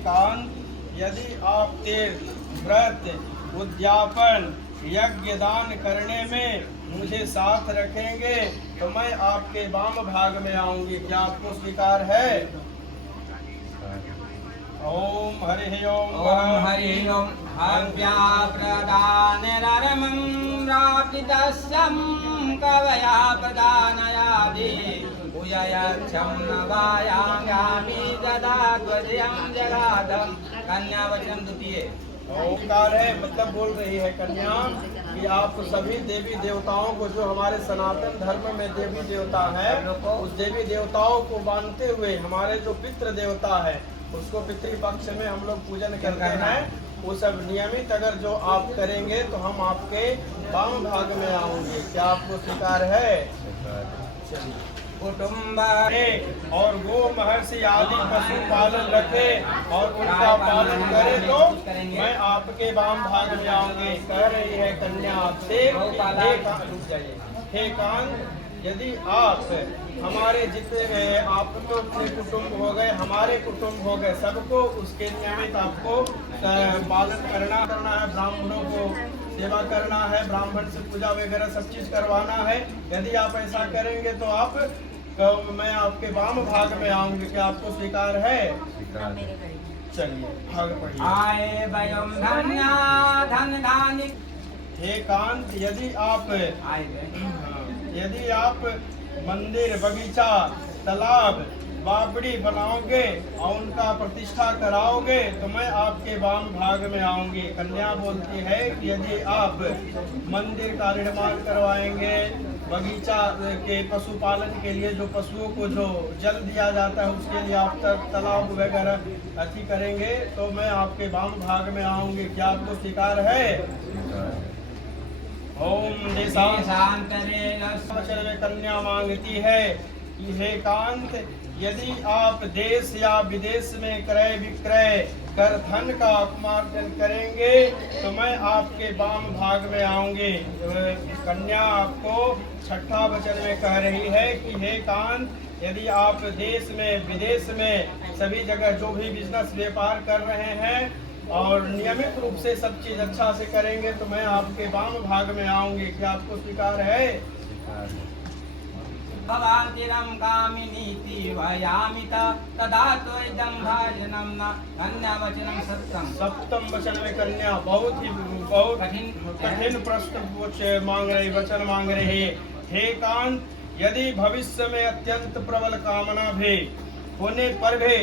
कांत, यदि आप तीर्थ, व्रत, उद्यापन, यज्ञ दान करने में मुझे साथ रखेंगे तो मैं आपके वाम भाग में आऊंगी। क्या आपको स्वीकार है? ओम हरि ओम। ओम हरि ओम। हव्या प्रदानरमं प्राप्तितस्यं कवया प्रदानयादि पूजयक्षं नवायाङ्गामि ददात्वजयं जगादं। कन्या वचन द्वितीय ओंकार है, मतलब बोल रही है कन्या कि आप सभी देवी देवताओं को, जो हमारे सनातन धर्म में देवी देवता है, उस देवी देवताओं को मानते हुए हमारे जो पितृ देवता है उसको पितृपक्ष में हम लोग पूजन करते हैं। वो सब नियमित अगर जो आप करेंगे तो हम आपके वाम भाग में आएंगे। क्या आपको स्वीकार है? कुटुंब और गो महर्षि आदि पशु पालन रखे और उनका पालन करे तो मैं आपके वाम भाग में आऊंगी। कह रही है कन्या आपसे, हे कांत, यदि आप हमारे जितने आपको अपने कुटुंब हो गए, हमारे कुटुंब हो गए, सबको उसके नियमित आपको पालन करना है। ब्राह्मणों को सेवा करना है, ब्राह्मण से पूजा वगैरह सब चीज करवाना है। यदि आप ऐसा करेंगे तो आप मैं आपके वाम भाग में आऊंगी। क्या आपको स्वीकार है? चलिए भाग पढ़िए। आए वयम धन्या धन धानि। हे कांत, यदि आप मंदिर, बगीचा, तालाब, बावड़ी बनाओगे और उनका प्रतिष्ठा कराओगे तो मैं आपके वाम भाग में आऊंगी। कन्या बोलती है कि यदि आप मंदिर का निर्माण करवाएंगे, बगीचा के पशुपालन के लिए जो पशुओं को जो जल दिया जाता है उसके लिए आप तालाब वगैरह अति करेंगे तो मैं आपके वाम भाग में आऊंगी। क्या आपको स्वीकार है? ओम देशांतरे वचन में कन्या मांगती है कि हे कांत, यदि आप देश या विदेश में क्रय विक्रय कर धन का उपार्जन करेंगे तो मैं आपके वाम भाग में आऊंगी। कन्या आपको छठा वचन में कह रही है कि हे कांत, यदि आप देश में विदेश में सभी जगह जो भी बिजनेस व्यापार कर रहे हैं और नियमित रूप से सब चीज अच्छा से करेंगे तो मैं आपके वाम भाग में आऊंगी। क्या आपको स्वीकार है? भवान्तिरं कामिनीति वयामित तदा त्वइदं भाजनं न। कन्या वचनं सत्यं। सप्तम वचन में कन्या बहुत कठिन प्रश्न मांग रही, वचन मांग रही। हे कांत, यदि भविष्य में अत्यंत प्रबल कामना भी होने पर भी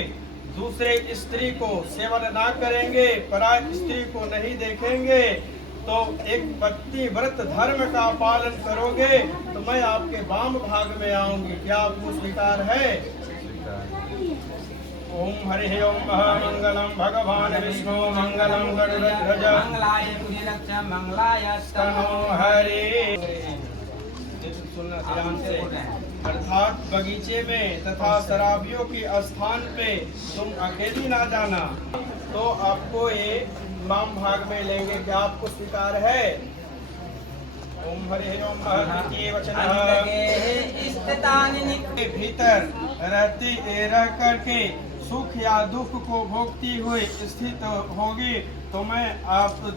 दूसरे स्त्री को सेवन ना करेंगे, पराय स्त्री को नहीं देखेंगे तो एक पति व्रत धर्म का पालन करोगे तो मैं आपके वाम भाग में आऊंगी। क्या आपको स्वीकार है? ओम हरि ओम। मंगलम भगवान विष्णु मंगलम गरुड़ध्वज मंगलाय पुण्यरक्ष मंगलाय तनो हरि। सुनना ध्यान से। अर्थात बगीचे में तथा शराबियों के स्थान पे तुम अकेली ना जाना तो आपको ये वाम भाग में लेंगे। क्या आपको स्वीकार है? ओम हरि ओम। वचन के भीतर रह करके सुख या दुख को भोगती हुई स्थित होगी तो मैं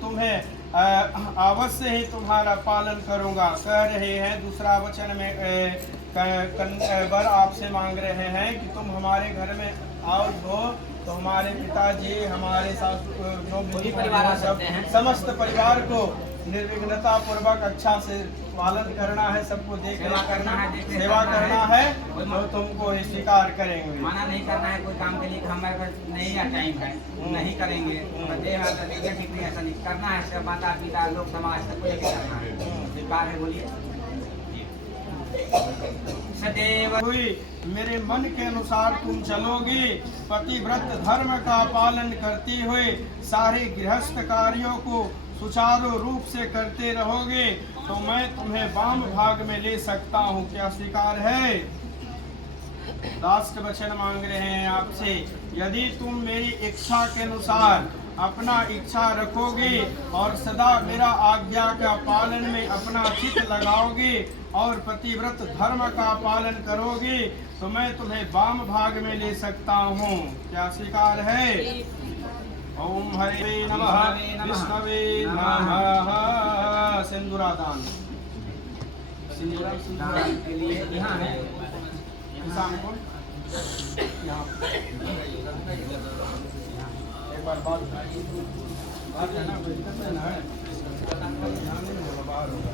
तुम्हें अवश्य ही तुम्हारा पालन करूंगा। कह रहे हैं दूसरा वचन में वर आपसे मांग रहे हैं कि तुम हमारे घर में आओ तो हमारे पिताजी, हमारे सासू, जो भी परिवार सब समस्त परिवार को निर्विघ्नता पूर्वक अच्छा से पालन करना है, सबको सेवा करना है, सेवा करना है तो तुमको स्वीकार करेंगे। मना नहीं करना है कोई काम के लिए कि हमारे पास नहीं है, टाइम है, नहीं करेंगे। ऐसा नहीं करना है, सब माता पिता लोग समाज सबको लेकर करना है। स्वीकार है, बोलिए। सदैव हुई मेरे मन के अनुसार तुम चलोगी, पतिव्रत धर्म का पालन करती हुई सारे गृहस्थ कार्यों को सुचारू रूप से करते रहोगे तो मैं तुम्हें वाम भाग में ले सकता हूँ। क्या स्वीकार है? लास्ट वचन मांग रहे हैं आपसे, यदि तुम मेरी इच्छा के अनुसार अपना इच्छा रखोगे और सदा मेरा आज्ञा का पालन में अपना चित्त लगाओगे और पतिव्रत धर्म का पालन करोगे तो मैं तुम्हें वाम भाग में ले सकता हूँ। क्या स्वीकार है? हरे नमः विष्णवे नमः। सिंदूरादान दान के लिए यहाँ है शाम को यहाँ एक बार बात है ना, कोई दिक्कत नहीं है। यहाँ नहीं होगा, बाहर होगा।